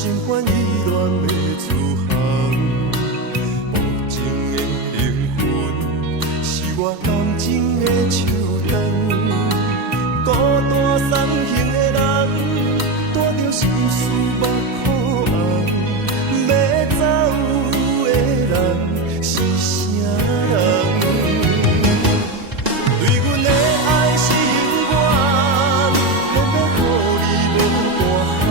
心烦意乱袂自航，无情的灵魂是我感情的手灯，孤单送行的人，带着心事目苦红，要走的人是啥人？对阮的爱是永远，偏要予你无大限。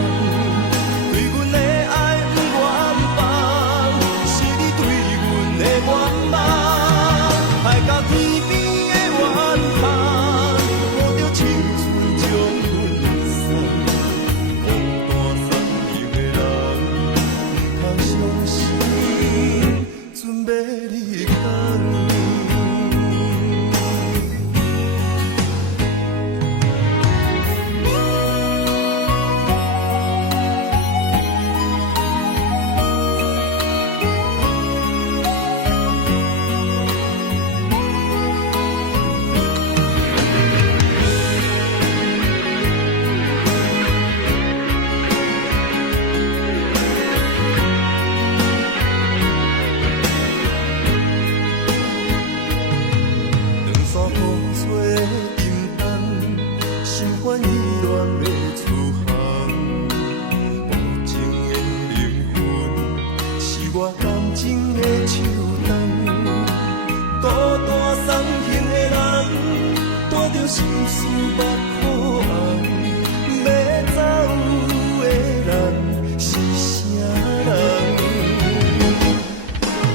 对阮的爱不愿放，是你对阮的愿望。爱到天边的怨叹，无着青春将阮送。孤单送行的人，不通相信，准要离开。两山风吹沉重，心烦意乱袂自航。无情的灵魂是我感情的手灯，孤单送行的人，带着心事目苦红。要走的人是啥人？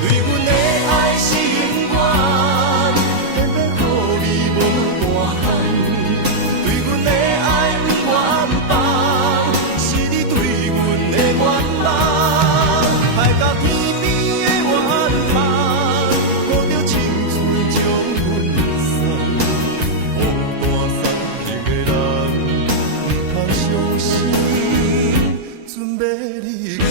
对阮的爱是永远，偏要予你无大限。对阮的爱不愿放，是你对阮的愿望。爱到天边的怨叹，无着青春将阮送。孤单送行的人，不通相信，准要离开。